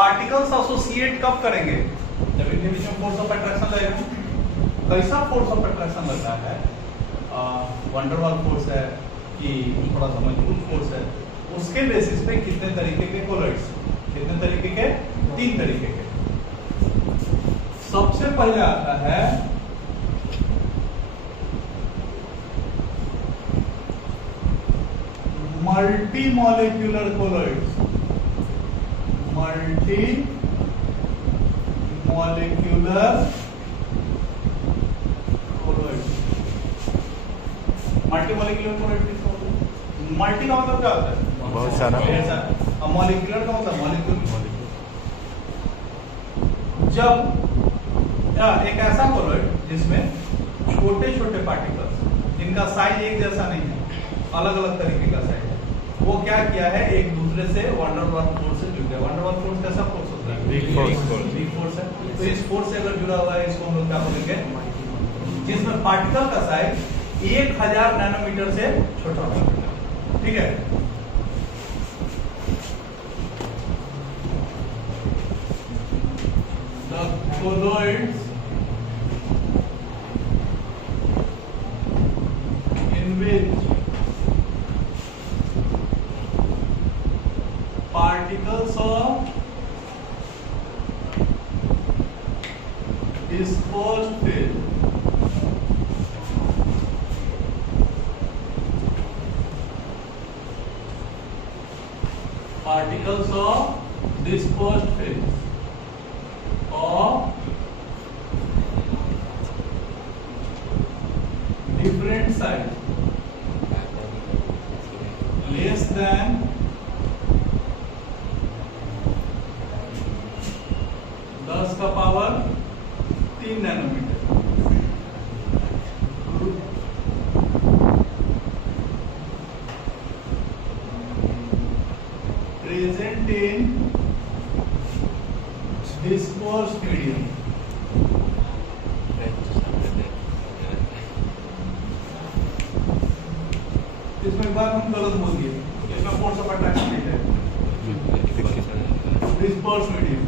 Particles associate कब करेंगे? जब इनके बीच में फोर्स ऑफ अट्रैक्शन लगेगा। कैसा फोर्स ऑफ अट्रैक्शन लगता है? वंडरवाल फोर्स है कि थोड़ा सा मजबूत फोर्स है, उसके बेसिस पे कितने तरीके के कोलॉइड्स, कितने तरीके के? 3 तरीके के। सबसे पहले आता है multi molecular colloids. Multi molecular colloids. Multi molecular colloid किसको बोलते हैं? मल्टी का मतलब क्या होता है? बहुत सारा। और मॉलिक्यूलर का मतलब मॉलिक्यूल। जब एक ऐसा कोलॉइड जिसमें छोटे छोटे पार्टिकल्स जिनका साइज एक जैसा नहीं है, अलग अलग तरीके का साइज है, वो क्या किया है, एक दूसरे से वंडरवाल फोर्स से जुड़ गया। वंडरवाल फोर्स कैसा फोर्स होता है? वीक फोर्स है। तो इस फोर्स से अगर जुड़ा हुआ है, इसको हम लोग क्या बोलेंगे? जिसमें पार्टिकल का साइज 1000 नैनोमीटर से छोटा होता है। ठीक है। The colloids in which particles of dispersed phase of different size less than 10 का power 3 nanometre present in dispersed medium। इसमें एक बार हम गलत बोल दिए, इसमें फोर्स ऑफ अट्रैक्शन नहीं है। Dispersed medium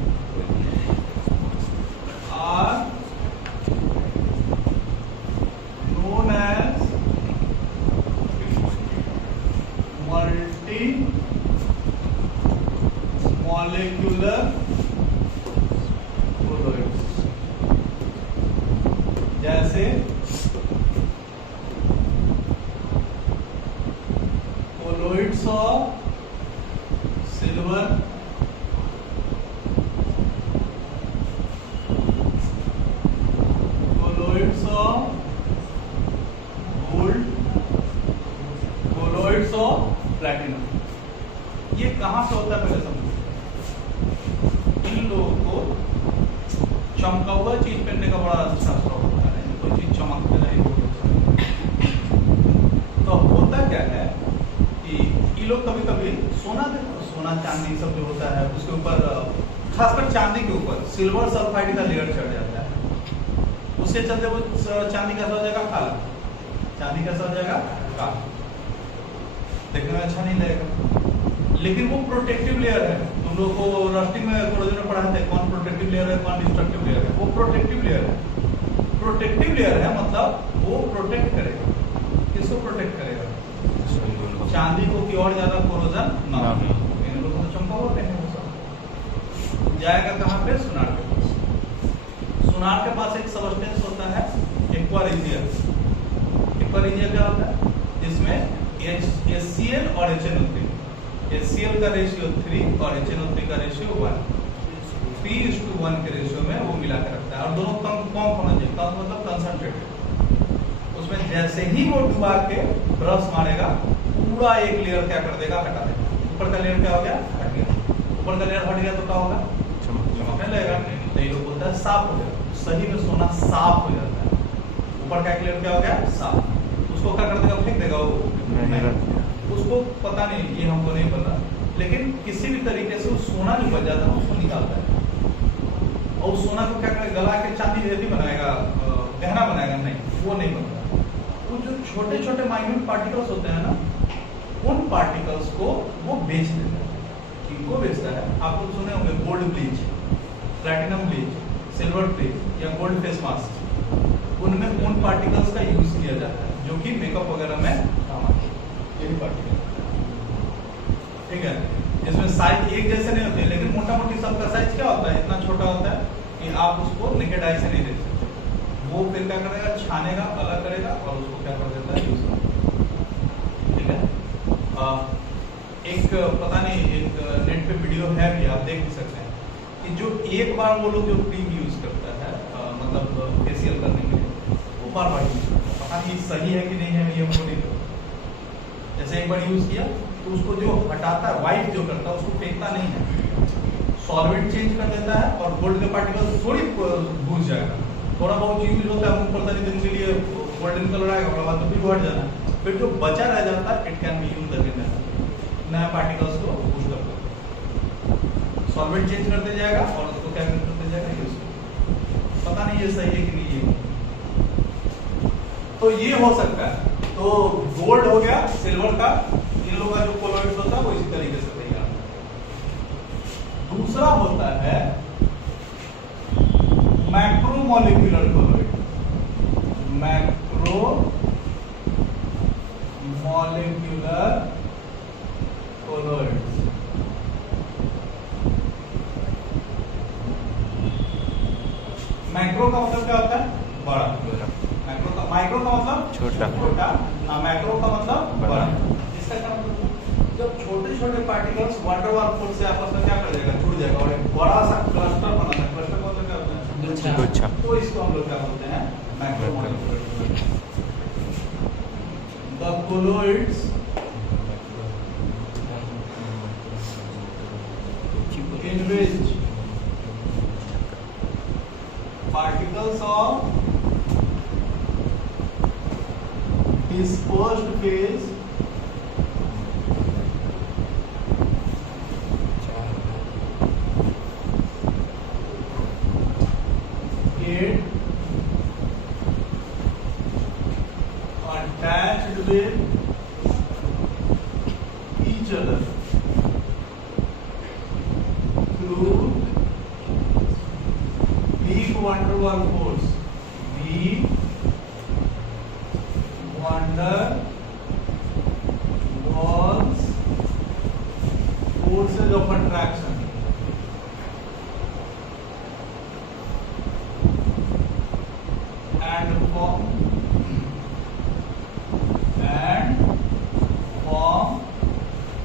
are known as multi molecular colloids। जैसे colloids of silver, colloids of gold, colloids of platinum। ये कहां से होता है पहले समझो। इन लोगों को चमका हुआ चीज पहनने का बड़ा अच्छा शौक होता है, कोई चीज चमकते नहीं। तो होता क्या है कि ये लोग कभी कभी सोना चांदी सब जो होता है उसके ऊपर, खासकर चांदी के ऊपर सिल्वर सल्फाइड का लेयर चढ़ जाता है। उसके चलते वो चांदी कैसा हो जाएगा? काला। चांदी कैसा हो जाएगा? काला। देखने में अच्छा नहीं लगेगा, लेकिन वो प्रोटेक्टिव लेयर है। तुम लोग को रस्टिंग में कोरोजन में पढ़ा है कौन प्रोटेक्टिव लेयर है, कौन डिस्ट्रक्टिव लेयर है। वो प्रोटेक्टिव लेयर है। प्रोटेक्टिव लेयर है मतलब वो प्रोटेक्ट करेगा। किसको प्रोटेक्ट करेगा? चांदी को कि और ज्यादा कोरोजन ना हो। इन लोगों को चमका हुआ पहने जाएगा कहाँ पे? सुनार के पास। सुनार के पास एक सबस्टेंस होता है एक्वारिजिया। एक्वारिजिया क्या होता है? जिसमें HCl और HNO3, HCl का रेशियो 3 और HNO3 का रेशियो 1, 3:1 के रेशियो में वो मिला कर रखता है। और दोनों कम होना चाहिए। कम मतलब कंसंट्रेटेड। उसमें जैसे ही वो डुबा के ब्रश मारेगा, पूरा एक लेयर क्या कर देगा? हटा देगा। ऊपर का लेयर क्या हो गया? हट गया। ऊपर का लेयर हट गया तो क्या होगा? चमकने लगेगा। नहीं, लोग बोलता है साफ हो गया। सही में सोना साफ हो जाता है। ऊपर का एक लेयर क्या हो गया? साफ। उसको क्या कर देगा? फेंक देगा वो? नहीं, उसको पता नहीं, ये हमको नहीं पता, लेकिन किसी भी तरीके से वो सोना जो बच जाता है उसको निकालता है। और उस सोना को क्या करेगा? गला के चांदी जैसी बनाएगा, गहना बनाएगा? नहीं, वो नहीं बनता। वो जो छोटे छोटे माइन्यूट पार्टिकल्स होते हैं ना, उन पार्टिकल्स को वो बेच देता है। किनको वो बेचता है। आप लोग सुने होंगे gold bleach, platinum bleach, silver bleach या गोल्ड फेस मास्क, उनमें उन पार्टिकल्स का यूज किया जाता है जो कि मेकअप वगैरह में काम आते हैं, यही पार्टिकल। ठीक है, इसमें साइज एक जैसे नहीं होते, लेकिन मोटा मोटी सबका साइज क्या होता है, इतना छोटा होता है कि आप उसको नेकेड आई से नहीं देख सकते। वो फिर क्या करेगा, छानेगा, अलग करेगा और उसको क्या कर देता है, यूज कर देता है। ठीक है, एक पता नहीं, एक नेट पे वीडियो है भी, आप देख भी सकते हैं कि जो एक बार वो लोग जो क्रीम यूज करता है मतलब फेशियल करने के लिए, वो बार बार यूज करता है। पता नहीं सही है कि नहीं है, ये हमको नहीं पता। जैसे एक बार यूज किया तो उसको जो हटाता है, वाइट जो करता है, उसको फेंकता नहीं है, सॉल्वेंट चेंज कर देता है और गोल्ड के पार्टिकल थोड़ी भूज जाएगा। थोड़ा बहुत यूज होता है, मुंह पर दिन के लिए गोल्डन कलर आएगा, उसके बाद तो फिर हट जाना है। फिर जो बचा रह जाता है, it can be use again, नया पार्टिकल्स को बूस्ट करते, सॉल्वेंट चेंज करते जाएगा और उसको क्या करते जाएगा, यूज। पता नहीं ये सही है कि नहीं ये, तो ये हो सकता है। तो गोल्ड हो गया, सिल्वर का, इन लोगों का जो कोलॉइड्स होता है वो इसी तरीके से तैयार होता है। दूसरा होता है मैक्रोमोलिक्यूलर कोलॉइड, मैक्रोमोलिक्यूलर कोलॉइड्स। मैक्रो का मतलब क्या होता है, बड़ा। मैक्रो का, माइक्रो का मतलब छोटा, मैक्रो का मतलब बड़ा। इसका क्या मतलब, जब छोटे छोटे पार्टिकल्स वाटर वार फोर्स से आपस में क्या कर जाएगा, जुड़ जाएगा और एक बड़ा सा क्लस्टर बनाता है। क्लस्टर का मतलब क्या होता है, गुच्छा। तो इसको हम लोग क्या बोलते हैं, macromolecular. The colloids in which particles of dispersed phase get attached with each other through weak van der Waals force, weak van der Waals forces of attraction, and form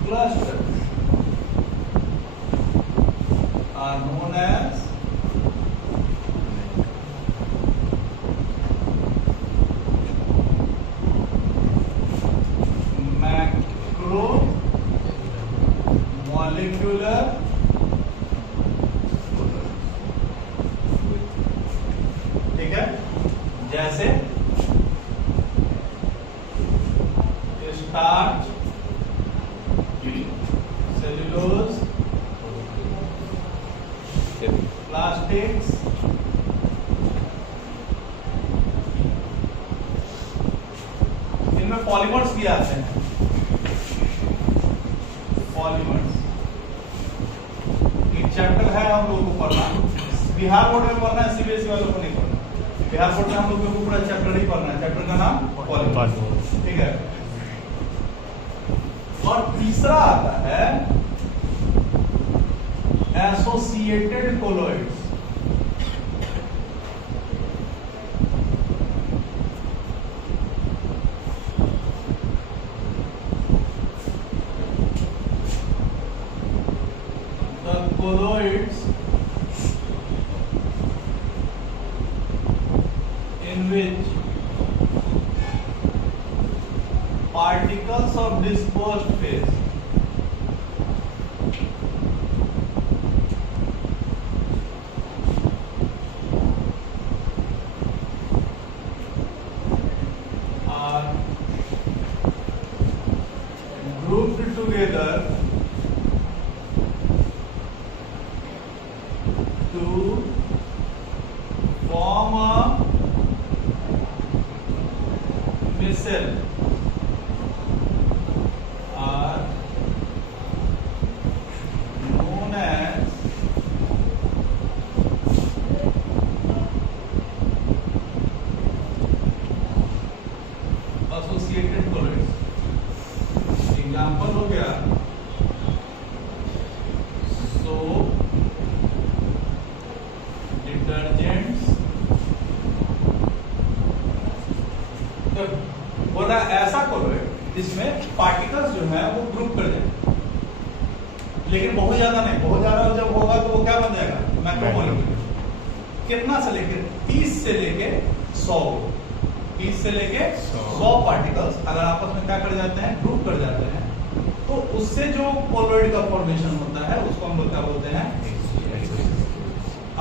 clusters are known as macromolecular ठीक है। जैसे starch, cellulose, plastics, इनमें polymers भी आते हैं। Polymers एक chapter है हम लोगों को पढ़ना, बिहार बोर्ड में पढ़ना है, सीबीएसई वालों को नहीं पढ़ना। बिहार बोर्ड में हम लोगों को पूरा चैप्टर ही पढ़ना है। चैप्टर का नाम पॉलीमर्स, ठीक है। और तीसरा आता है associated colloids. The colloids in which particles of dispersed phase are grouped together to form a micelle, a लेकिन बहुत ज्यादा नहीं, बहुत ज्यादा जब होगा तो वो क्या बन जाएगा, मैक्रोमोलिक्यूल। कितना से लेके 30 से लेके 100, 30 से लेके 100 पार्टिकल्स अगर आपस में क्या कर जाते हैं, ग्रुप कर जाते हैं, तो उससे जो कोलॉइड का फॉर्मेशन होता है उसको हम लोग क्या बोलते हैं,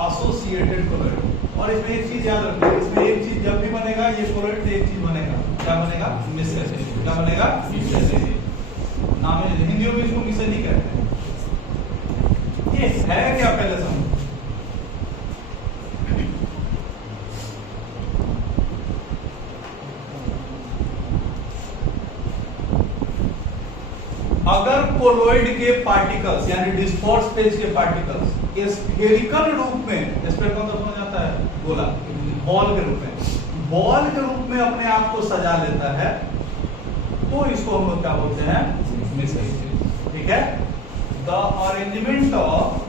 एसोसिएटेड कोलॉइड। और इसमें एक चीज याद रखना, इसमें एक चीज जब भी बनेगा ये कोलॉइड तो एक चीज बनेगा, क्या बनेगा, मिसेल। क्या बनेगा, मिसेल। नाम है हिंदी में इसको मिसेल ही कहते हैं। ये है क्या पहले समझो। अगर कोलॉइड के पार्टिकल्स यानी डिस्पर्स फेज के पार्टिकल्स स्फेरिकल रूप में, स्फेयर कौन सा समझ आता है, गोला, बॉल के रूप में, बॉल के रूप में अपने आप को सजा लेता है, तो इसको हम लोग क्या बोलते हैं, मिसेल। ठीक है। The arrangement of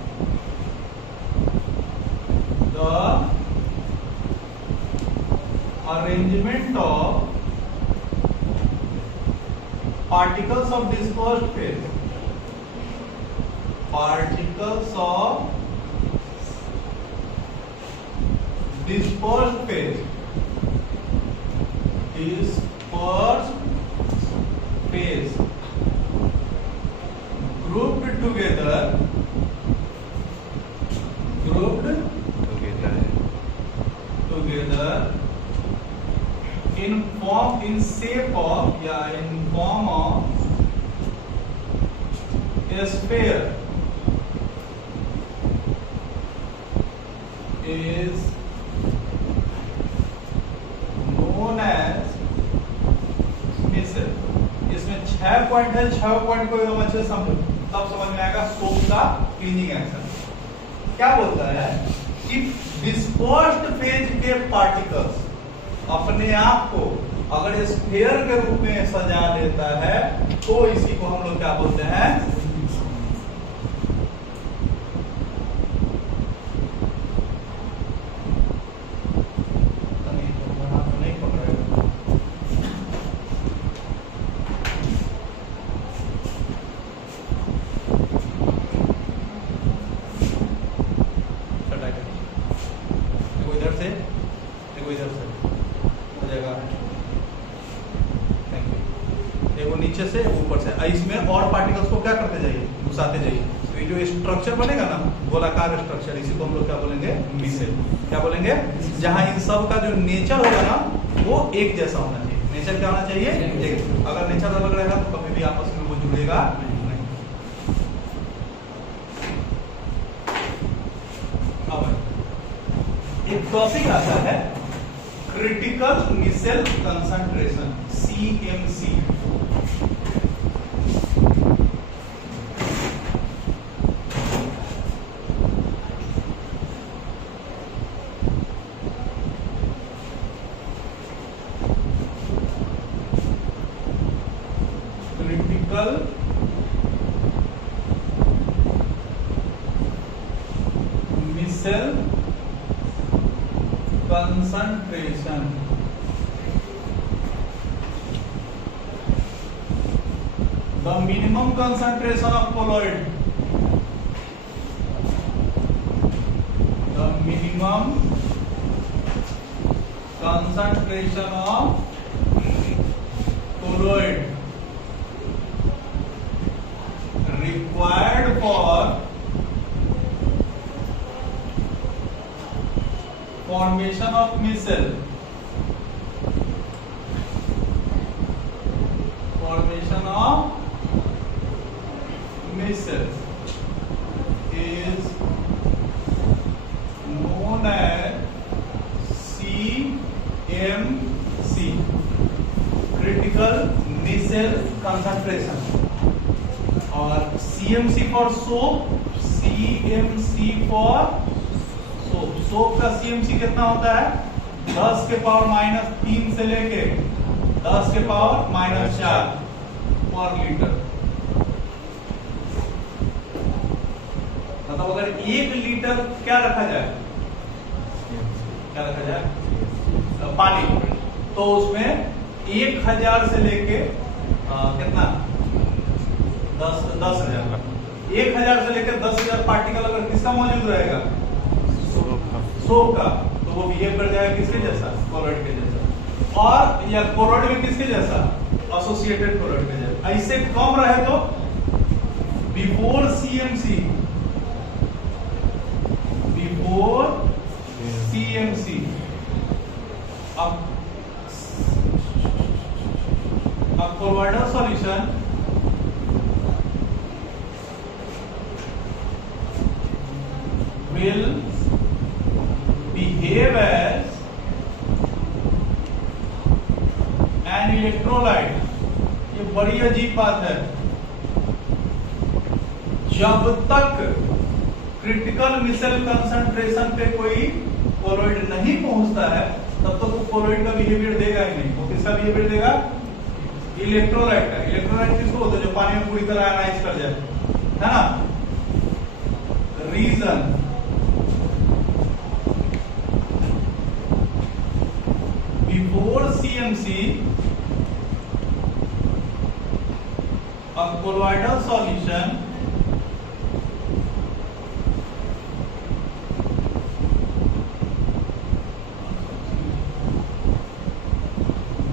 particles of dispersed phase, particles of dispersed phase, dispersed phase grouped together in shape of या in form of a sphere is known as missile। इसमें 6 पॉइंट है, 6 पॉइंट को एकदम अच्छे से समझो, तब समझ में आएगा सोप का क्लीनिंग एक्शन। क्या बोलता है कि डिस्पर्स्ड फेज के पार्टिकल्स अपने आप को अगर स्फीयर के रूप में सजा लेता है तो इसी को हम लोग क्या बोलते हैं, नीचे से ऊपर से। इसमें और पार्टिकल्स को क्या करते जाइए, घुसाते जाइए, तो ये जो स्ट्रक्चर बनेगा ना, गोलाकार स्ट्रक्चर, इसी को हम लोग क्या बोलेंगे, मिसेल। क्या बोलेंगे, जहां इन सब का जो नेचर होगा ना वो एक जैसा होना चाहिए। नेचर क्या होना चाहिए, एक। अगर नेचर अलग रहेगा तो कभी भी आपस में वो जुड़ेगा नहीं। अब एक टॉपिक आता है critical micelle concentration, CMC। Micelle concentration, the minimum concentration of colloid, the minimum concentration of colloid required for formation of micelle, formation of micelles is known as CMC, critical micelle concentration। और CMC for soap, CMC for soap का CMC कितना होता है, 10 के power -3 से लेके 10 के power -4 पर लीटर। मतलब अगर 1 लीटर क्या रखा जाए, क्या रखा जाए, पानी, तो उसमें 1000 से लेके कितना, 10,000 1000 से लेकर 10,000 पार्टिकल अगर किसका मौजूद रहेगा, सोप का, तो वो बिहेव कर जाएगा किसके जैसा, कोलॉइड के जैसा। और या कोलॉइड में किसके जैसा, एसोसिएटेड कोलॉइड के जैसा। ऐसे कम रहे तो बिफोर सीएमसी, अब colloidal solution will behave as an electrolyte। ये बड़ी अजीब बात है, जब तक क्रिटिकल मिसल कंसंट्रेशन पे कोई कोलॉइड नहीं पहुंचता है तब तक वो कोलॉइड का बिहेवियर देगा ही नहीं। वो किसका बिहेवियर देगा, इलेक्ट्रोलाइट का। इलेक्ट्रोलाइट किसको बोलते हैं, जो पानी में पूरी तरह आयनाइज कर जाए, है ना। Reason before CMC a colloidal solution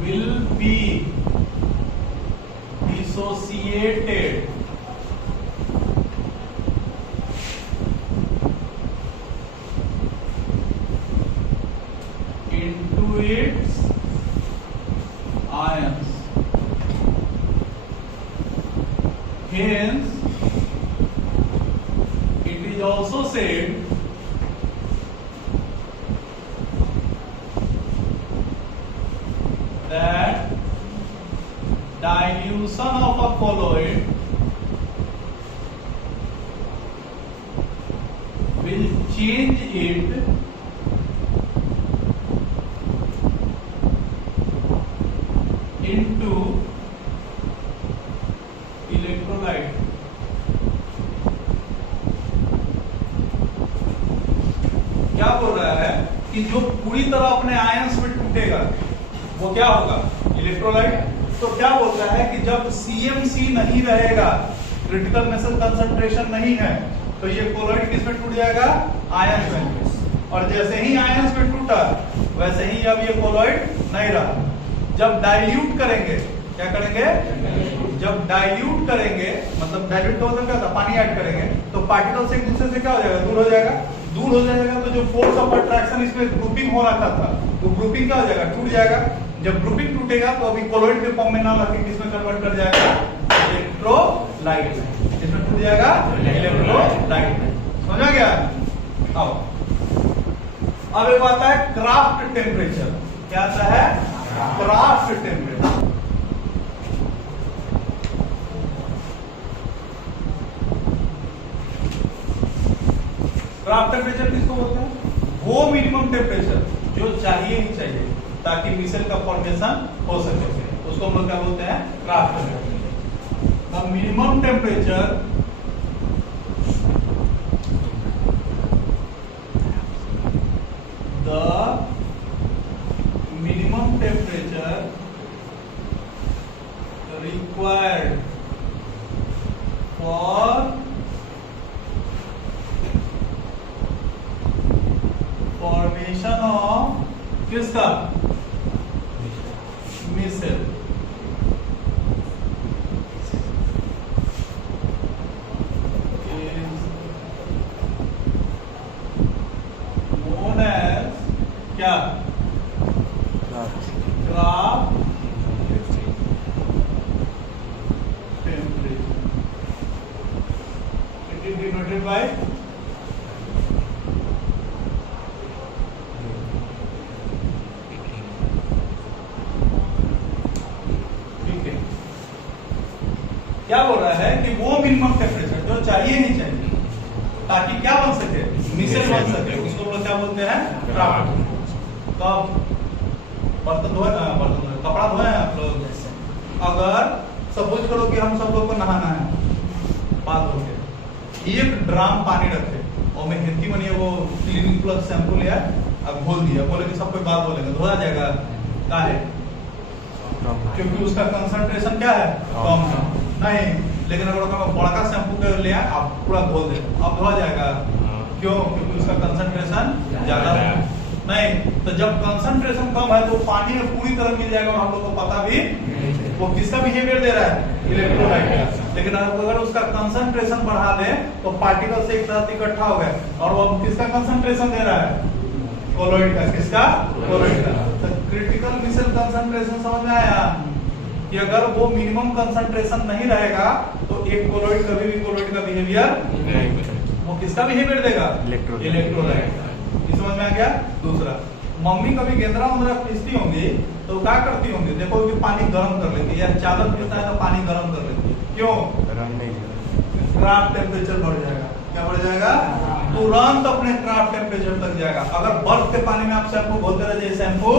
will be dissociated into its ions। Hence, it is also said that dilution of a colloid will change it into electrolyte। क्या बोल रहा है कि जो पूरी तरह अपने आयंस में टूटेगा वो क्या होगा, इलेक्ट्रोलाइट। तो क्या बोलता है कि जब सीएमसी नहीं रहेगा, क्रिटिकल मिसल कंसंट्रेशन नहीं है, तो ये कोलॉइड किस में टूट जाएगा, आयंस में। और जैसे ही आयंस में टूटा वैसे ही अब ये कोलॉइड नहीं रहा। जब डाइल्यूट करेंगे, क्या करेंगे, जब डाइल्यूट करेंगे, मतलब डाइल्यूट का मतलब क्या था, पानी ऐड करेंगे, तो पार्टिकल्स एक दूसरे से क्या हो जाएगा, दूर हो जाएगा। दूर हो जाएगा तो जो फोर्स ऑफ अट्रैक्शन इसमें ग्रुपिंग हो रखा था, तो ग्रुपिंग क्या हो जाएगा, टूट जाएगा। जब ग्रुपिंग टूटेगा तो अभी कोलॉइड के फॉर्म में ना लाके किसमें कन्वर्ट कर जाएगा, इलेक्ट्रोलाइट में। किसमें टूट जाएगा, इलेक्ट्रोलाइट में। समझा गया। अब एक आता है क्राफ्ट टेम्परेचर। क्या आता है, क्राफ्ट टेम्परेचर। क्राफ्ट टेम्परेचर किसको बोलते हैं, वो मिनिमम टेम्परेचर जो चाहिए ही चाहिए ताकि मिसल का फॉर्मेशन हो सके, उसको हम लोग क्या बोलते हैं, craft temperature. The minimum temperature required for formation of किसका, मिसल। is known as क्या, craft temperature. It is denoted by क्या बोल रहा है कि वो मिनिमम टेम्परेचर जो चाहिए ही चाहिए ताकि क्या बन सके, मिसल बन सके, उसको लोग क्या बोलते हैं, क्राफ्ट। तो बर्तन धोए, कपड़ा धोए आप लोग, अगर सपोज करो कि हम सब लोग को नहाना है, बात हो गया, एक ड्राम पानी रखे और मैं हिंदी में वो क्लीनिंग प्लस शैम्पू लिया अब घोल दिया, बोले कि सब कोई बात बोलेंगे, धोया जाएगा, क्या है, क्योंकि उसका कंसंट्रेशन क्या है, कम है। नहीं, लेकिन अगर मैं बड़ा शैम्पू के ले आए आप पूरा घोल दे अब धोआ जाएगा। क्यों? क्योंकि उसका कंसंट्रेशन ज्यादा है। नहीं तो जब कंसंट्रेशन कम है तो पानी में पूरी तरह मिल जाएगा और हम लोग को पता भी वो किसका बिहेवियर दे रहा है, इलेक्ट्रोलाइट का। लेकिन अगर उसका कंसंट्रेशन बढ़ा दे तो पार्टिकल से एक साथ इकट्ठा हो गए और वो किसका कंसंट्रेशन दे रहा है, कोलोइड का। किसका? कोलोइड का। तो क्रिटिकल मिसल कंसंट्रेशन समझ में आया कि अगर वो मिनिमम कंसंट्रेशन नहीं रहेगा तो एक कोलोइड कभी भी कोलोइड का बिहेवियर वो किसका बिहेवियर देगा, इलेक्ट्रोलाइट का। समझ में आ गया। दूसरा, मम्मी कभी गेंदरा उंदरा पीसती होंगी तो क्या करती होंगी, देखो कि पानी गर्म कर लेती है या चावल पीसता है तो पानी गर्म कर लेती है। क्यों? क्राफ्ट टेम्परेचर बढ़ जाएगा। क्या बढ़ जाएगा? तुरंत अपने क्राफ्ट टेम्परेचर तक जाएगा। अगर बर्फ के पानी में आप शैम्पू घोलते रहे शैम्पू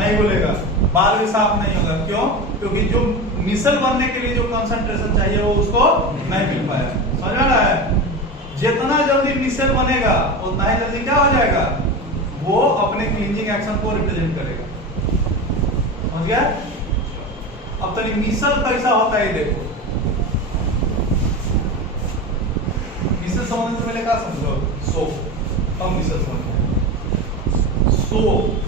नहीं घुलेगा, बाल भी साफ नहीं होगा। क्यों? क्योंकि जो मिसल बनने के लिए जो कंसंट्रेशन चाहिए वो उसको नहीं मिल पाया। समझ आ रहा है? जितना जल्दी मिसल बनेगा उतना ही जल्दी क्या हो जाएगा, वो अपने क्लींजिंग एक्शन को रिप्रेजेंट करेगा। समझ गया? अब तक मिसल कैसा होता है देखो। मिसल समझने से पहले क्या समझो, सोप। हम मिसल समझो, soap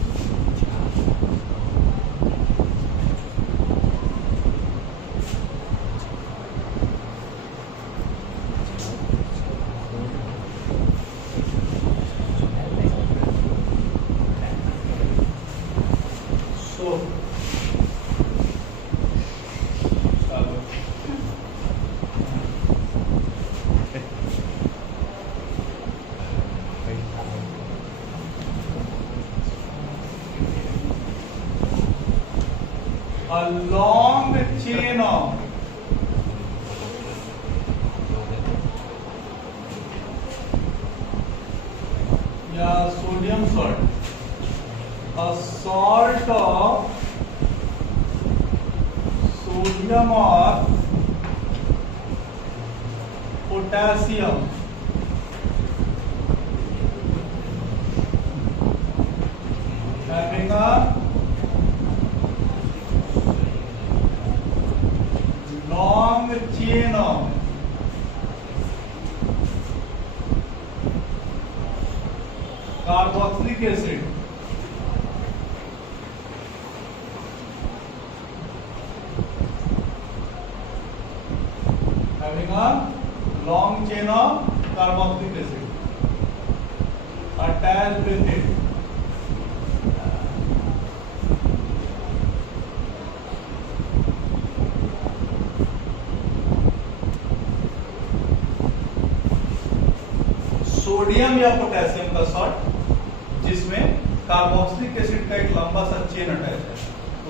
a long chain of sodium salt, a salt of sodium or potassium having a long chain of carboxylic acid having a long chain of carboxylic acid attached with it. Sodium या potassium का salt जिसमें carboxylic acid का एक लंबा सा chain attach है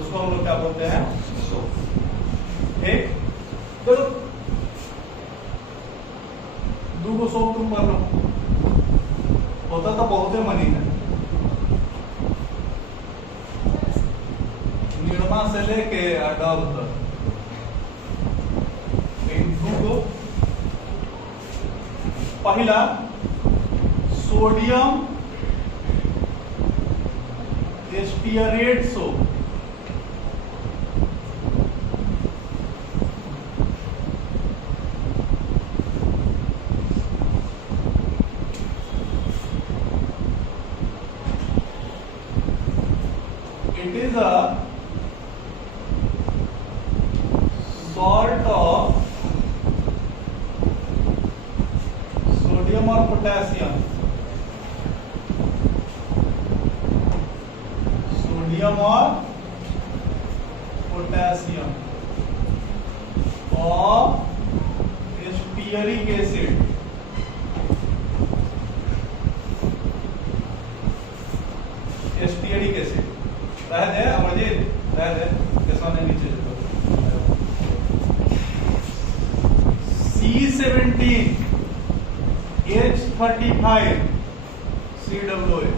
उसको हम लोग क्या बोलते हैं, सोप। ठीक, तो दूगो सोप तुम कर लो, होता तो बहुत मनी है। निर्मा से लेके डव तक दूगो, पहला sodium stearate soap, it is a salt of sodium or potassium, sodium और पोटेशियम और स्टीयरिक एसिड, स्टीयरिक एसिड रह दे अमरजीत, रह दे कैसा नहीं नीचे C17 H35 COOH,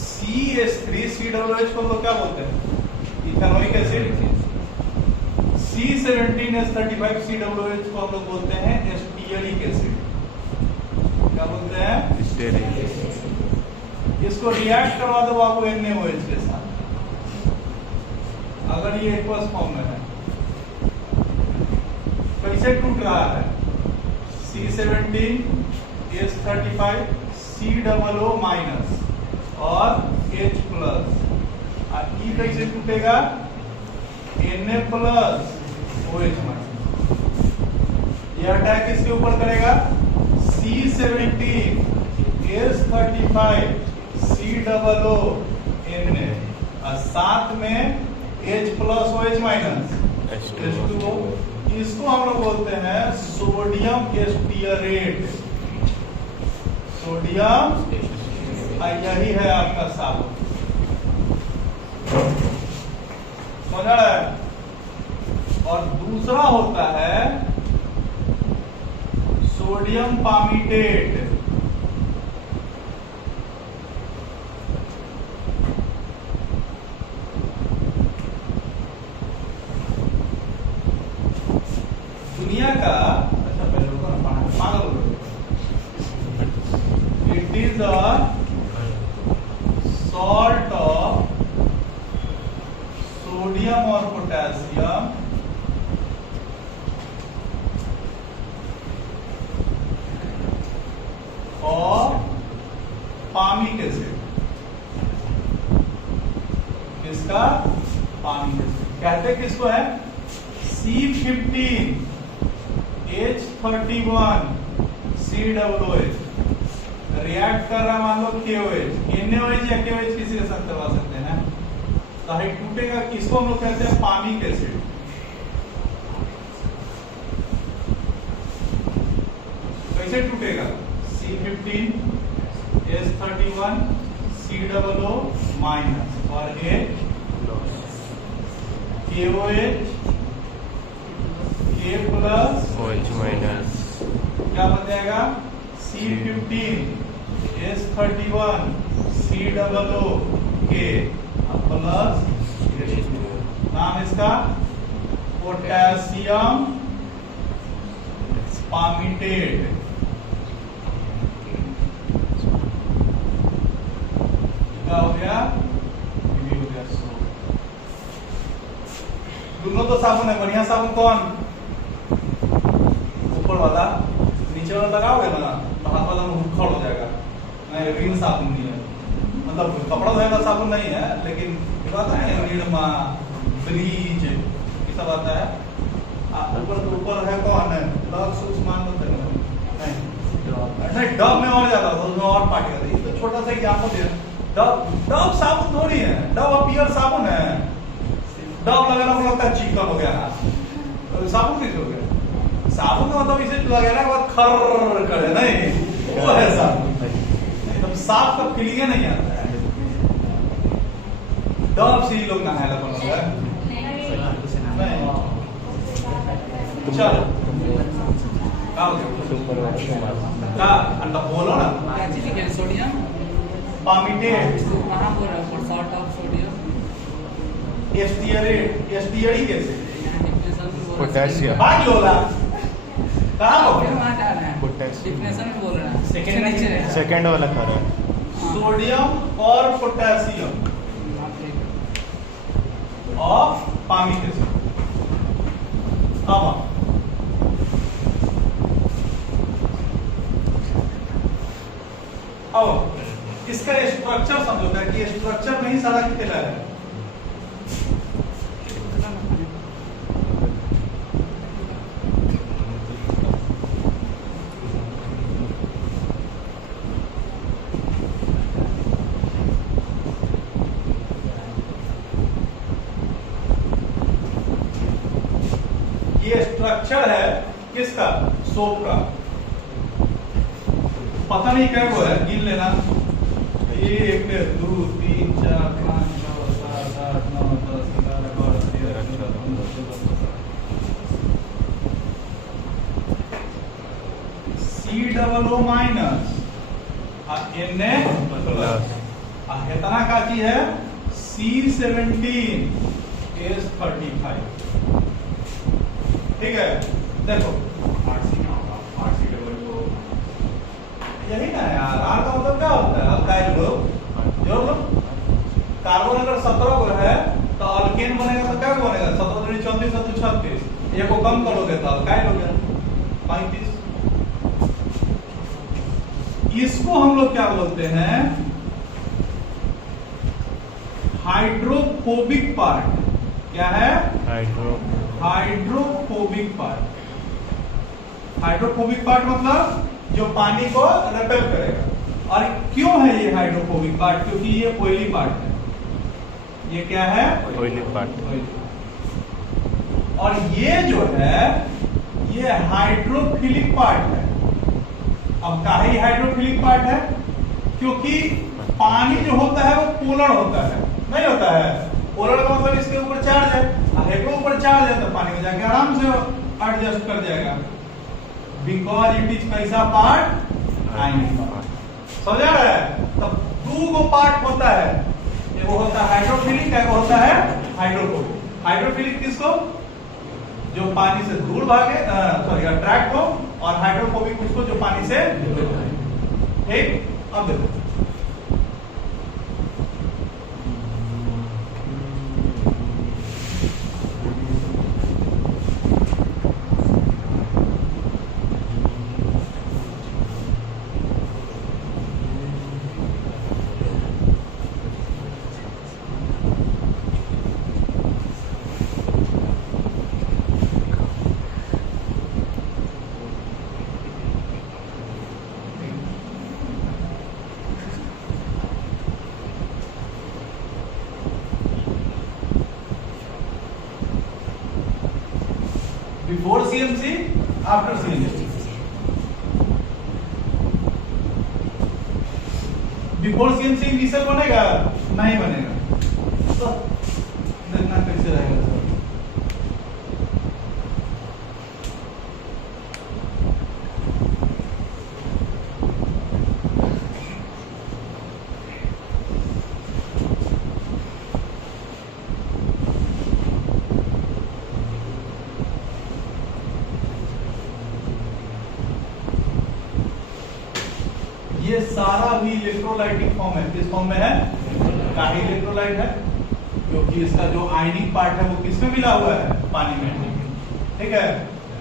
CH3 COOH को तो क्या बोलते हैं, ethanoic acid. C17 H35 COOH को हम लोग बोलते हैं स्टीयरिक एसिड। क्या बोलते हैं, स्टीयरिक एसिड। इसको रिएक्ट करवा दो बाबू NaOH के साथ, अगर ये एक्वस फॉर्म में है कैसे टूट रहा है? C17 H35 COO माइनस और H प्लस। ई कैसे टूटेगा? Na plus OH minus. यह अटैक किसके ऊपर करेगा? C17 H35 COO Na और साथ में H plus OH minus H2O। इसको हम लोग बोलते हैं सोडियम एस्टियरेट। सोडियम, यही है आपका साबुन। समझ रहा है? और दूसरा होता है सोडियम पामीटेट। दुनिया का पहले पागल it is a salt of sodium और पोटेशियम और पामिक एसिड। किसका? पामिक एसिड। कहते किसको है? C15 H31 COOH रिएक्ट कर रहा है, मान लो KOH। NaOH या KOH किसी के साथ करवा सकते हैं। तो हाइट टूटेगा, किसको हम लोग कहते हैं? पामिक एसिड। कैसे टूटेगा? C15 H31 COO माइनस और KOH K plus OH minus. क्या बन जाएगा? C15 H31 COO K plus नाम इसका पोटेशियम पामीटेट। क्या हो गया? ये हो गया सोप। दोनों तो साबुन है। बढ़िया साबुन कौन? ऊपर वाला। नीचे वाला लगाओगे ना तो हाथ वाला मुखड़ हो जाएगा। नहीं, रिन साबुन नहीं है, मतलब कपड़ा धोने का साबुन नहीं है, लेकिन आता है निरमा, ब्लीच, ये सब आता है। ऊपर तो ऊपर है कौन है? लक्स उस्मान तो नहीं, डब में और ज्यादा था, उसमें और पार्टी करती है। तो छोटा सा एग्जाम्पल दे। डब साबुन थोड़ी है, डब पियर साबुन है। डब लगाना को लगता है चिकन हो गया ना, साबुन कैसे हो गया? साबुन का मतलब इसे लगाने के बाद खर करे, नहीं वो है साबुन। एकदम साफ का फीलिंग नहीं आता है। डब से ही लोग नहाया लगता है। चलो बोलो ना। सोडियम पामीटेट कहाँ बोल रहा है? Salt of sodium stearate. एस्टियरी कैसे? पोटेशियम। भाग लोला कहाँ हो? वहाँ डालना है। पोटेशियम डिफिनेशन में बोल रहा है। सेकंड नीचे रहेगा। सेकंड वाला खरा है। सोडियम और पोटेशियम ऑफ पामिक एसिड। अब इसका स्ट्रक्चर समझो कि स्ट्रक्चर में ही सारा खेला है। ये स्ट्रक्चर है किसका? सोप का। पता नहीं क्या वो है, गिन लेना। 1 2 3 4 5 6 7 8 9 10 11 12 13 14 15 COO माइनस Na प्लस। इतना का चीज है C17 H35। ठीक है, देखो यही ना यार। आर का मतलब क्या होता है? अल्काइल ग्रुप जोड़ लो। कार्बन अगर 17 को है तो अल्केन बनेगा तो क्या बनेगा? 17 34 36। ये को कम करोगे तो अल्काइल हो गया। 35। इसको हम लोग क्या बोलते हैं? Hydrophobic part. क्या है? Hydrophobic part. हाइड्रोफोबिक पार्ट मतलब जो पानी को रिपेल करेगा। और क्यों है ये हाइड्रोफोबिक पार्ट? क्योंकि ये ऑयली पार्ट है। ये क्या है? Oily part. और ये जो है ये हाइड्रोफिलिक पार्ट है। अब काहे हाइड्रोफिलिक पार्ट है? क्योंकि पानी जो होता है वो पोलर होता है, नहीं होता है? पोलर का मतलब इसके ऊपर चार्ज है, हेड्रो ऊपर चार्ज है, तो पानी में जाके आराम से एडजस्ट कर जाएगा। बिकॉज इट इज कैसा पार्ट? आयनिक पार्ट। समझा रहा है? तब दो गो पार्ट होता है, वो होता है हाइड्रोफिलिक, एक होता है हाइड्रोफोबिक। हाइड्रोफिलिक किसको? जो पानी से दूर भागे, सॉरी अट्रैक्ट हो, और हाइड्रोफोबिक उसको जो पानी से दूर भागे। ठीक, अब देखो before CMC, after CMC. Before CMC micelle बनेगा? नहीं बनेगा। तो देखना कैसे रहेगा सर। ये सारा भी इलेक्ट्रोलाइटिक फॉर्म है। किस फॉर्म में है? काहे इलेक्ट्रोलाइट है? क्योंकि इसका जो आयनिक पार्ट है वो किसमें मिला हुआ है? पानी में। ठीक है,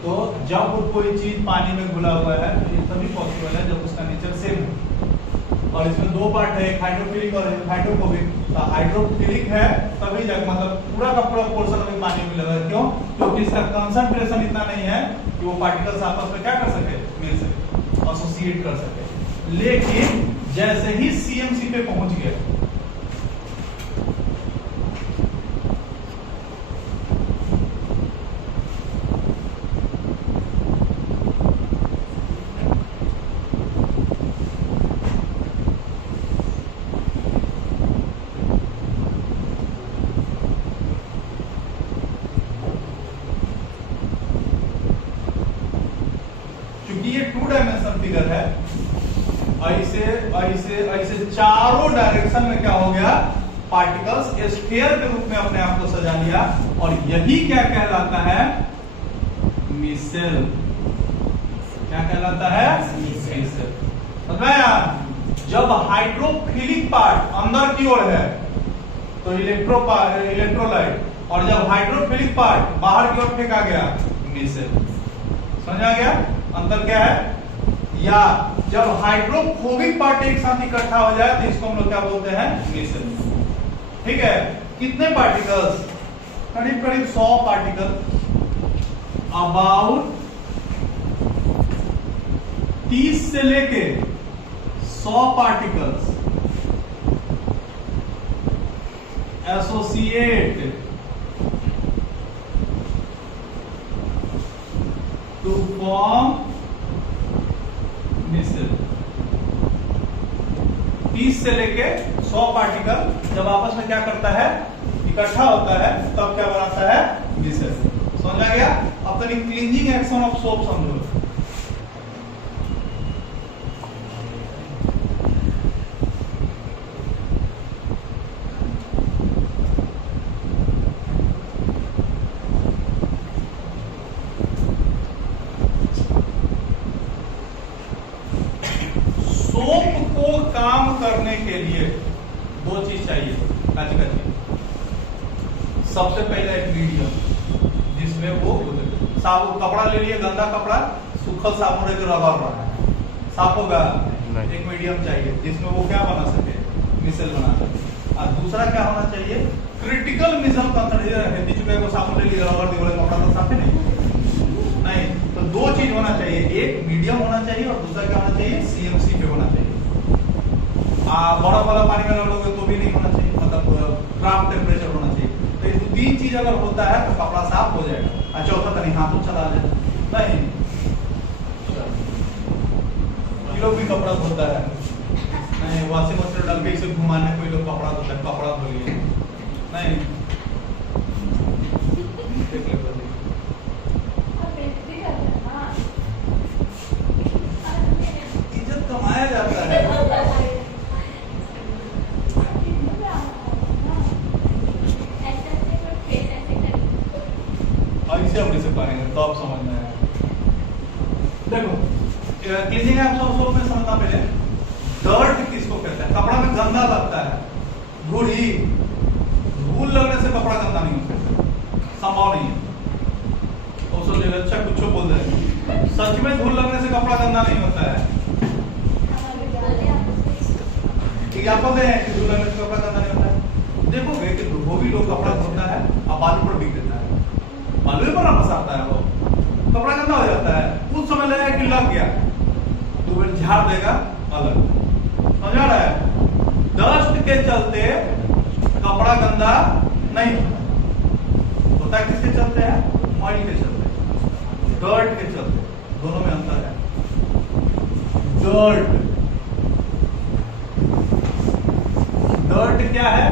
तो जब कोई चीज पानी में घुला हुआ है तो ये तभी पॉसिबल है जब उसका नेचर सेम है। और इसमें दो पार्ट है, एक हाइड्रोफिलिक और एक हाइड्रोफोबिक। तो हाइड्रोफिलिक है तभी जब मतलब पूरा का पूरा पोर्शन अभी पानी में लगा। क्यों? क्योंकि इसका कंसंट्रेशन इतना नहीं है कि वो पार्टिकल्स आपस में क्या कर सके? मिल सके, एसोसिएट कर सके। लेकिन जैसे ही सीएमसी पे पहुंच गया, क्योंकि ये 2 डायमेंशनल फिगर है, ऐसे ऐसे ऐसे चारों डायरेक्शन में क्या हो गया? पार्टिकल्स स्फीयर के रूप में अपने आप को सजा लिया। और यही क्या कहलाता है? मिसेल। क्या कहलाता है? मिसेल। समझाया? जब हाइड्रोफिलिक पार्ट अंदर की ओर है तो इलेक्ट्रोलाइट, और जब हाइड्रोफिलिक पार्ट बाहर की ओर फेंका गया, मिसेल। समझा गया अंतर क्या है? या जब हाइड्रोफोबिक पार्ट एक साथ इकट्ठा हो जाए तो इसको हम लोग क्या बोलते हैं? मिसल। ठीक है, कितने पार्टिकल्स? करीब करीब 100 पार्टिकल, अबाउट 30 से लेके 100 पार्टिकल्स एसोसिएट टू फॉर्म मिसल। 30 से लेके 100 पार्टिकल जब आपस में क्या करता है? इकट्ठा होता है, तब क्या बनाता है? मिसल। समझ आ गया? अब तक क्लींजिंग एक्शन ऑफ सोप समझो। काम करने के लिए 2 चीज चाहिए। सबसे पहले एक मीडियम जिसमें वो साबुन, कपड़ा ले लिए, गंदा कपड़ा, सुखल साबुन रह के रगड़ रहा है, साफ होगा? नहीं। एक मीडियम चाहिए जिसमें वो क्या बना सके, मिसल बना सके। और दूसरा क्या होना चाहिए, क्रिटिकल मिसल कंसंट्रेशन है। बीच में वो साबुन ले लिया, रगड़ दिया, कपड़ा तो साफ है नहीं। तो दो चीज होना चाहिए, एक मीडियम होना चाहिए और दूसरा क्या होना चाहिए, CMC पे होना चाहिए। बर्फ वाला पानी में रगड़ोगे तो भी नहीं होना चाहिए, मतलब क्राफ्ट टेम्परेचर होना चाहिए। तो ये तीन चीज अगर होता है तो कपड़ा साफ हो जाएगा। और चौथा तनी हाथों चला जाए नहीं, लोग भी कपड़ा धोता है नहीं, वॉशिंग मशीन डाल के इसे घुमाने कोई लोग कपड़ा धोता है, कपड़ा धो लिए नहीं। इज्जत कमाया जाता है। ऐसे हम इसे पाएंगे तो आप समझ में आएगा। देखो क्लीनिंग आप सब में समझना पहले, डर्ट किसको कहते हैं? कपड़ा में गंदा लगता है, धूल लगने से कपड़ा गंदा नहीं हो सकता, संभव नहीं है। तो सोच अच्छा कुछ बोल रहे हैं, सच में धूल लगने से कपड़ा गंदा नहीं होता है। एग्जाम्पल दे कि धूल लगने से कपड़ा गंदा नहीं होता है। देखोगे कि वो भी लोग कपड़ा धोता है और बालू पर बिक देता है, बालू पर फंसाता है, वो कपड़ा गंदा हो जाता है। कुछ समय लगेगा कि लग गया, तो फिर झाड़ देगा अलग, समझ आ रहा है? डस्ट के चलते कपड़ा गंदा नहीं होता है। किसके चलते है? ऑयल के चलते, डर्ट के चलते। दोनों में अंतर है। डर्ट क्या है?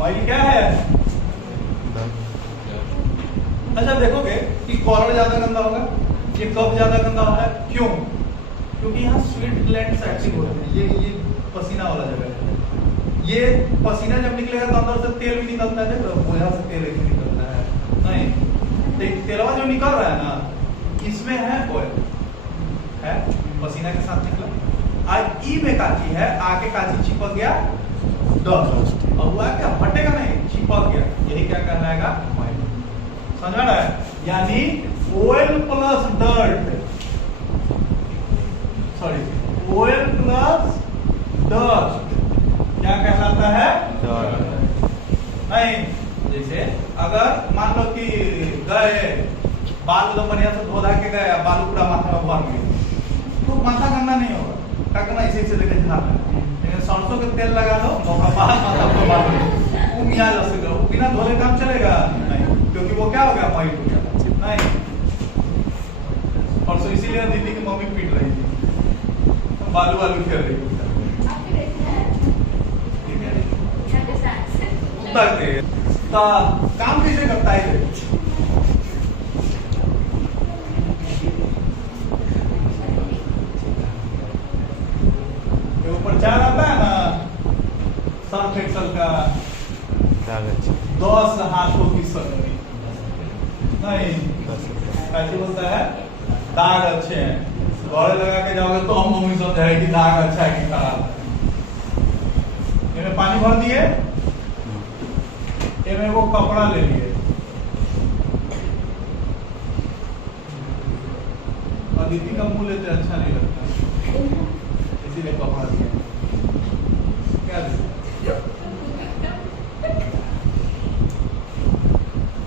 ऑयल क्या है? अच्छा देखोगे कि कॉलर ज्यादा गंदा होगा, ये कप ज्यादा गंदा होगा। क्यों? क्योंकि यहाँ स्वेट ग्लैंड्स एक्टिव होते हैं। ये पसीना वाला जगह है। ये पसीना जब निकलेगा तो अंदर से तेल भी निकलता है, देखो यहाँ से तेल नहीं निकलता है नहीं, तेलवा जो निकल रहा है ना, इसमें है ऑयल है, पसीना के साथ निकला। आज ई में काची है, आके काची चिपक गया डस्ट, और वो क्या हटेगा नहीं, चिपक गया। यही क्या कहलाएगा? ऑयल। समझ रहा है? यानी oil plus dirt, sorry oil plus dust क्या कहलाता है? नहीं, जैसे अगर मान लो कि गए बाल तो बढ़िया से धो धा के गए, बालू पूरा माथा में भर गए, तो माथा गंदा नहीं होगा। क्या करना, इसे लेके झाड़ लेना। लेकिन सरसों के तेल लगा लो, माथा को बाल वो मियाँ जैसे वो बिना धोले काम चलेगा नहीं, क्योंकि वो क्या हो गया, ऑयल हो गया नहीं। और सो इसीलिए दीदी की मम्मी पीट रही थी, बालू खेल रही थी। काम कैसे करता है? ऊपर चार आता है ना, सर्फ एक्सल का 10 हाथों की सब्जी नहीं, कैसे बोलता है? दाग अच्छे हैं, गौड़े लगा के जाओगे तो हम मम्मी समझाए कि दाग अच्छा है कि खराब है। इनमें पानी भर दिए, इनमें वो कपड़ा ले लिए, और दीदी का मुंह लेते अच्छा नहीं लगता, इसीलिए कपड़ा दिया। क्या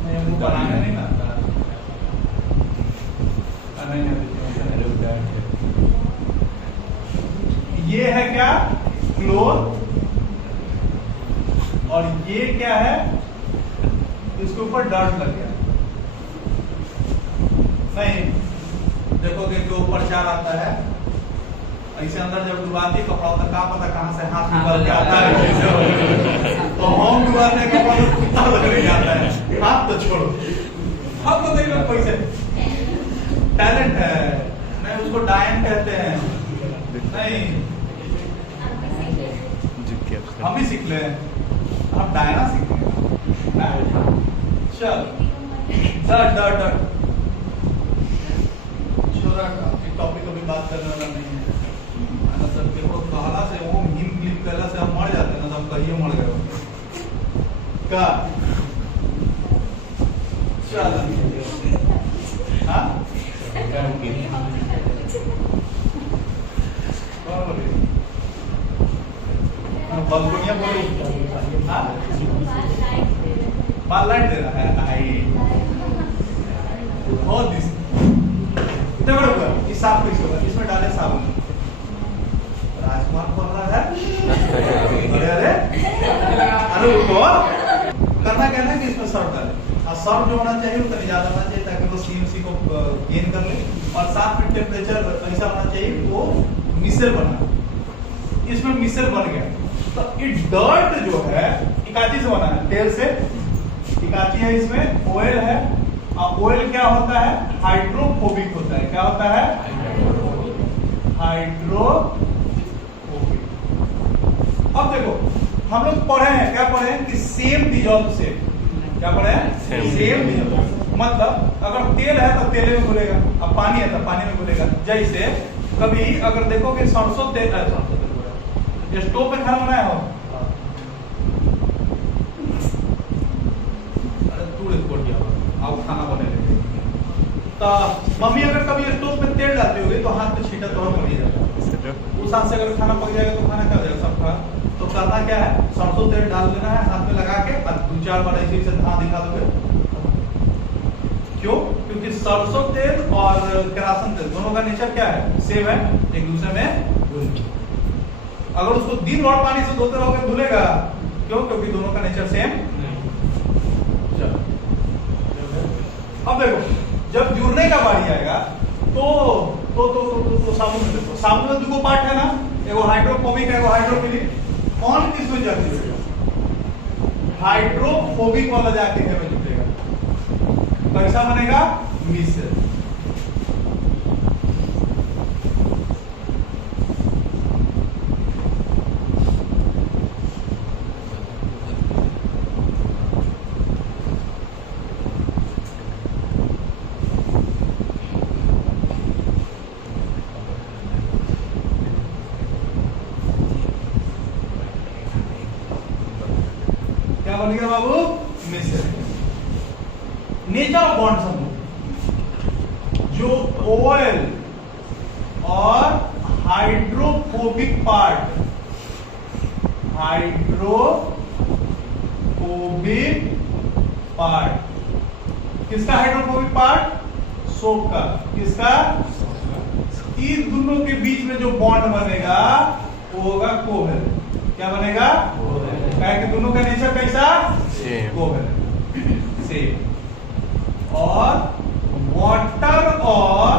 नहीं, मुंह बनाने नहीं आता नहीं। ये है क्या? क्लोथ। और ये क्या है? इसके ऊपर डर्ट लग गया नहीं। देखोगे कि ऊपर चार आता है, ऐसे अंदर जब डुबाती कपड़ा होता, क्या पता कहां से हाथ निकल के आता है। तो हम डुबाते हैं कपड़ा तो कुत्ता लग जाता है, हाथ तो छोड़ो। हम तो देख लो पैसे टैलेंट है नहीं, उसको डायन कहते हैं नहीं। हम भी सीख ले, हम डायना सीखेंगे। चल टॉपिक अभी बात करने वाला नहीं है ना सर। देखो कहला से वो हिम क्लिप करला से हम मर जाते हैं ना, तो हम कहिए मर गए का। चल बलकोनिया बोली बाल लाइट दे रहा है आई बहुत दिस इतना बड़ा ये साफ कैसे होगा इसमें डाले साबुन राजकुमार बोल रहा है अरे अरे अरे रुको करना क्या है कि इसमें सर्फ डाले और सर्फ जो होना चाहिए उतना ज्यादा होना चाहिए ताकि वो सीएमसी को गेन कर ले और साथ में टेम्परेचर ऐसा होना चाहिए वो मिसल बना इसमें मिसल बन गया तो ये डर्ट जो है इकाची से बना है तेल से इकाची है इसमें ऑयल है और ऑयल क्या होता है हाइड्रोफोबिक होता है क्या होता है हाइड्रोफोबिक अब देखो हम लोग पढ़े हैं क्या पढ़े हैं कि सेम डिजॉल्व सेम क्या पढ़े हैं सेम डिजॉल्व मतलब अगर तेल है तो तेल में घुलेगा अब पानी है तो पानी में घुलेगा जैसे कभी अगर देखो कि सरसों तेल स्टोव पे खाना बनाया हो आप खाना बने तो मम्मी अगर कभी स्टोव पे तेल डालती होगी तो हाथ पे छींटा तो पड़ जाएगा उस हाथ से अगर खाना पक जाएगा तो खाना क्या हो जाएगा सब खा तो करना क्या है सरसों तेल डाल देना है हाथ में लगा के और 2-4 बार ऐसे से हाँ दिखा दोगे क्यों क्योंकि सरसों तेल और केरासिन तेल दोनों का नेचर क्या है सेम है एक दूसरे में अगर उसको दिन भर पानी से धोते रहोगे धुलेगा क्यों क्योंकि दोनों का नेचर सेम चलो अब देखो जब जुड़ने का बारी आएगा तो साबुन में देखो साबुन में दो पार्ट है ना एगो हाइड्रोफोबिक है एगो हाइड्रोफिलिक कौन किसमें जाती है हाइड्रोफोबिक वाला जाके है में जुटेगा कैसा बनेगा मिश्र क्या बनेगा बाबू मिश्र नेचर ऑफ बॉन्ड समझो जो ऑयल और हाइड्रोफोबिक पार्ट किसका हाइड्रोफोबिक पार्ट सोप का किसका इन दोनों के बीच में जो बॉन्ड बनेगा वो होगा कोवेलेंट क्या बनेगा कि दोनों का नेचर कैसा कोवेलेंट सेम और वाटर और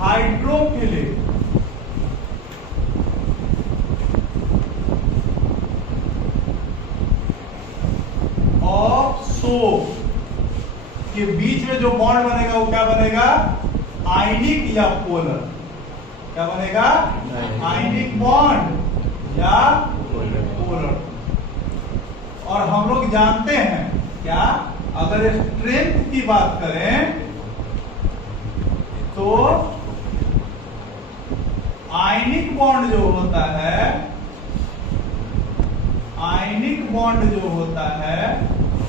हाइड्रोफिलिक ऑफ सोप के बीच में जो बॉन्ड बनेगा वो क्या बनेगा आयनिक या पोलर क्या बनेगा आयनिक बॉन्ड या पोलर और हम लोग जानते हैं क्या अगर स्ट्रेंथ की बात करें तो आयनिक बॉन्ड जो होता है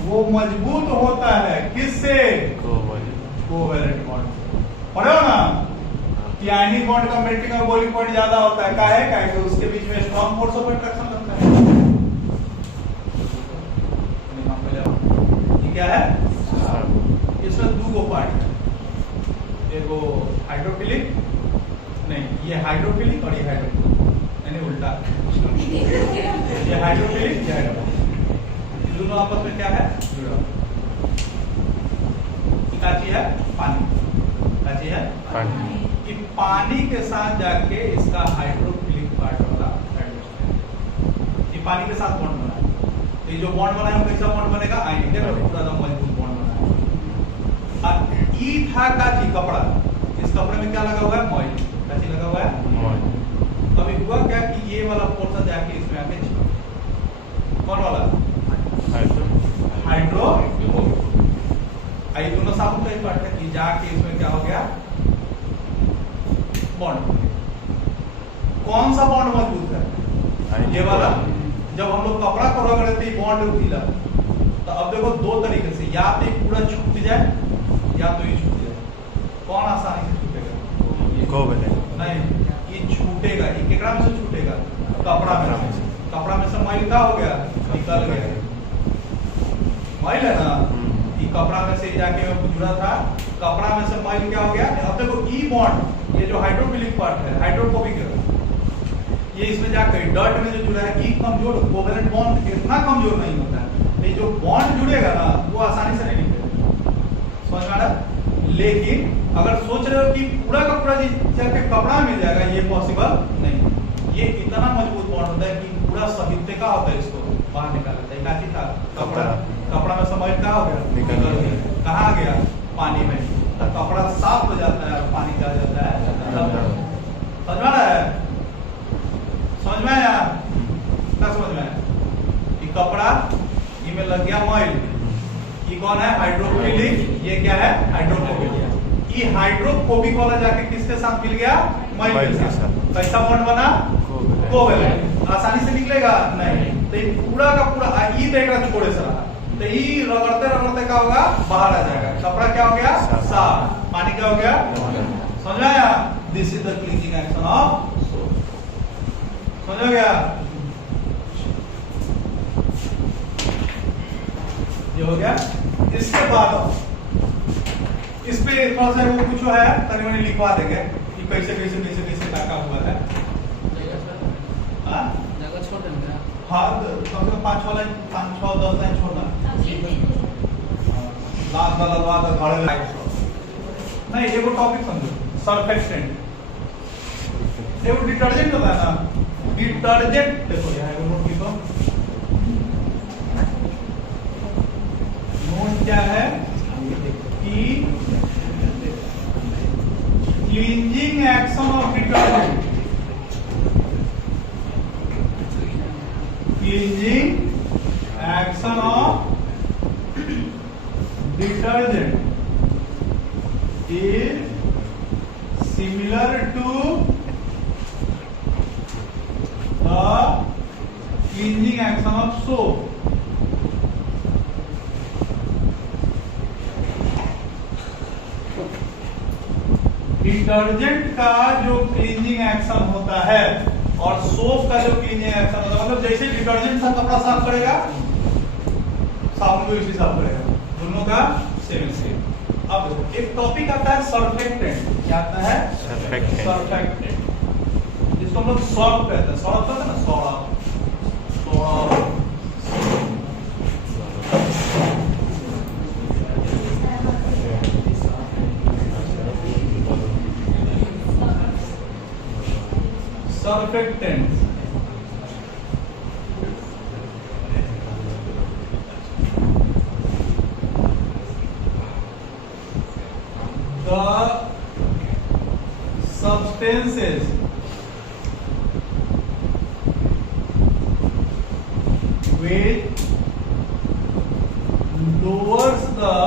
वो मजबूत होता है किससे कोवेलेंट बॉन्ड पढ़े हो ना कि आयनिक बॉन्ड का मेल्टिंग और बॉइलिंग पॉइंट ज्यादा होता है काहे कि उसके बीच में स्ट्रॉन्ग फोर्स ऑफ अट्रैक्शन लगता है ये क्या है इसमें दो पार्ट है एगो हाइड्रोफिलिक नहीं ये हाइड्रोफिलिक और ये हाइड्रोफिलिक यानी उल्टा ये हाइड्रोफिलिक ये हाइड्रोफिलिक दोनों आपस में क्या है जुड़ा काची है पानी काची है कि पानी के साथ जाके इसका हाइड्रोफिलिक पार्ट वाला ये पानी के साथ बॉन्ड बना है तो ये जो बॉन्ड बना है वो कैसा बॉन्ड बनेगा आयनिक है पूरा एकदम मजबूत बॉन्ड बना है और ई था काची कपड़ा इस कपड़े में क्या लगा हुआ है मॉइल काची लगा हुआ है मॉइल अभी हुआ क्या कि ये वाला पोर्शन जाके इसमें आके चिपक कौन वाला हाइड्रो आई दोनों साबुन का ही पार्ट है कि जाके इसमें क्या हो गया बॉन्ड कौन सा बॉन्ड मजबूत है ये वाला जब हम लोग कपड़ा को रगड़ते हैं बॉन्ड ढीला तो अब देखो दो तरीके से या तो ये पूरा छूट जाए या तो ये छूट जाए कौन आसानी से छूटेगा? कोवेलेंट। नहीं, ये छूटेगा। ये केकड़ा में से छूटेगा? कपड़ा में से। कपड़ा में से मैल क्या हो गया? निकल गया। मैल है ना, ये कपड़ा में से जाके मैं जुड़ा था, कपड़ा में से मैल क्या हो गया? अब देखो ई बॉन्ड, ये जो हाइड्रोफिलिक पार्ट है, हाइड्रोफोबिक है, ये इसमें जाकर डॉट में जो जुड़ा है, ई कमजोर, कोवेलेंट बॉन्ड इतना कमजोर नहीं होता है। ये जो बॉन्ड जुड़ेगा ना, वो आसानी से नहीं निकलेगा। समझ में आ रहा? लेकिन अगर सोच रहे हो कि पूरा का पूरा जाके कपड़ा मिल जाएगा, ये पॉसिबल नहीं। ये इतना मजबूत बॉन्ड होता है कि पूरा साहित्य का होता है, इसको बाहर निकाल देता है। काची था कपड़ा, कपड़ा में समय क्या हो गया? निकल गया। कहाँ गया? पानी में। तो कपड़ा साफ हो जाता है और पानी क्या जाता है? समझ में आ रहा है? समझ में आया? क्या समझ में आया? ये कपड़ा, ये में लग गया मैल। ये कौन है? हाइड्रोफिलिक। ये क्या है? हाइड्रोफोबिक। ये हाइड्रोफोबिक वाला जाके किसके साथ मिल गया? मैल के साथ। कैसा बॉन्ड बना? कोवेलेंट। आसानी से निकलेगा नहीं। तो ये पूरा का पूरा ई देख रहा छोड़े से रहा, तो ई रगड़ते रगड़ते क्या होगा? बाहर आ जाएगा। कपड़ा क्या हो गया? साफ। पानी क्या हो गया? समझ में आया? This is the cleansing action of soap. समझ हो गया? ये हो गया। इसके बाद इस पे थोड़ा सा वो कुछ है, तनी मनी लिखवा देंगे कि कैसे कैसे कैसे कैसे क्या हुआ है। जगह छोड़ देंगे। हाँ, कम से कम 5-6 लाइन छोड़ना। लास्ट वाला बात घड़े लाइट नहीं, ये वो टॉपिक समझो। सर्फेक्टेंट, ये वो डिटर्जेंट होता है ना, डिटर्जेंट। देखो यहाँ वो नोट लिखो। नोट क्या है कि cleansing action of detergent, cleansing action of detergent is similar to the cleansing action of soap. Detergent का जो क्लींजिंग एक्शन होता है और सोप का जो क्लीनिंग एक्शन होता है, मतलब जैसे डिटर्जेंट सा कपड़ा साफ करेगा, साबुन को इसी साफ करेगा, दोनों का सेम सेम। अब देखो एक टॉपिक आता है सर्फेक्टेंट। क्या आता है? सर्फेक्टेंट, जिसको हम लोग सॉल्ट कहते हैं। सॉल्ट कहते हैं ना, salt. Surfactant, the substances which lowers the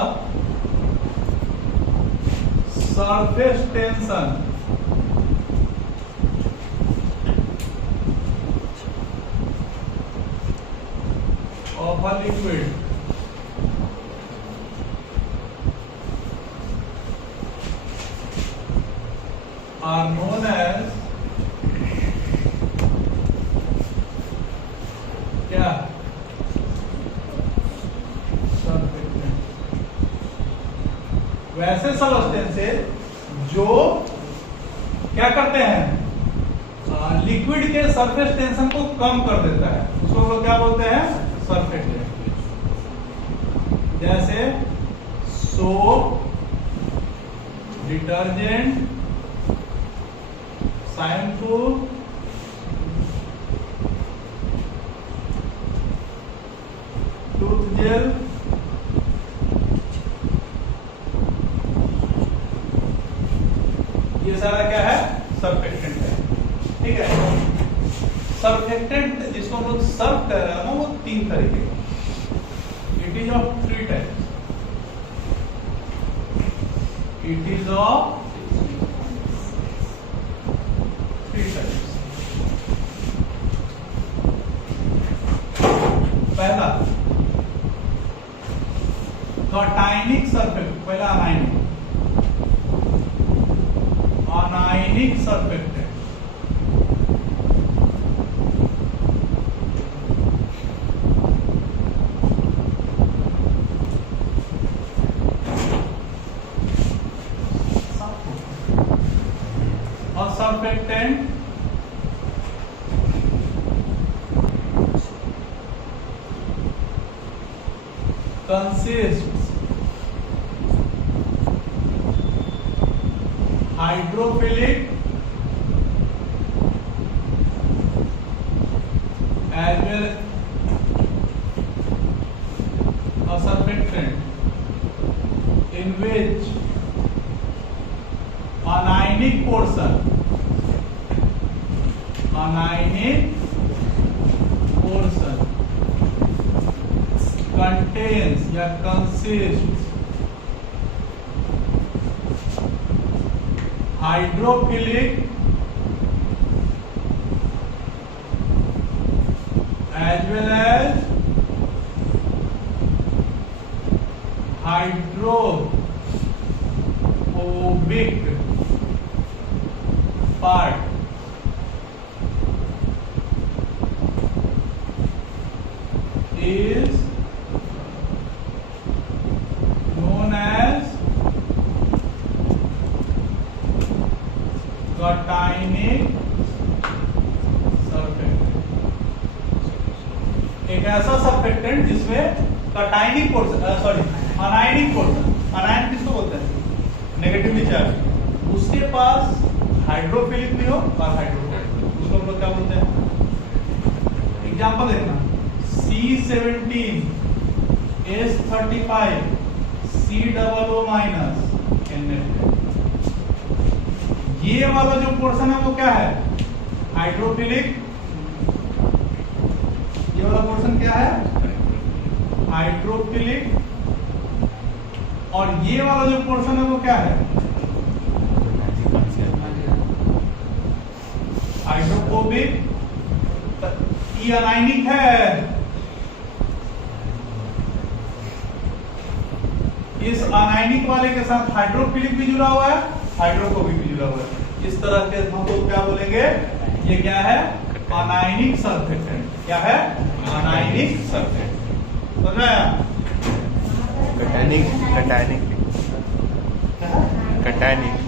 surface tension of a liquid are known as क्या? सर्फेक्टेंट। वैसे सब्सटेंसेस जो क्या करते हैं? लिक्विड के सरफेस टेंशन को कम कर देता है, उसको लोग क्या बोलते हैं? सर्फेक्टेंट। जैसे soap, detergent, shampoo, tooth gel, ये सारा क्या है? सर्फेक्टेंट है। ठीक है। सर्फेक्टेंट जिसको हम लोग सर्व कर रहे हैं ना, वो 3 तरीके का। It is of 3 types. It is of 3 types. पहला कार्टाइनिक सर्फेक्ट, पहला अनायनिक। Cationic surfactant. और surfactant consists hydrophilic as well a surfactant in which anionic portion contains या consists hydrophilic as well as hydrophobic part is known as cationic surfactant. एक ऐसा surfactant जिसमें cationic portion anionic portion, अनायन किसको बोलते हैं? Negatively charge, उसके पास hydrophilic भी हो और हाइड्रोफोबिक, उसको हम लोग क्या बोलते हैं? एग्जांपल देखना, C17 S35 COO माइनस, ये वाला जो पोर्शन है वो क्या है? हाइड्रोफिलिक। ये वाला पोर्शन क्या है? हाइड्रोफिलिक। और ये वाला जो पोर्शन है वो क्या है? हाइड्रोफोबिक। ये अनायनिक है। इस अनायनिक वाले के साथ हाइड्रोफिलिक भी जुड़ा हुआ है, हाइड्रोफोबिक भी जुड़ा हुआ है। इस तरह के हम लोग क्या बोलेंगे? ये क्या है? Anionic surfactant. क्या है? Anionic surfactant. समझ में आया? Cationic cationic cationic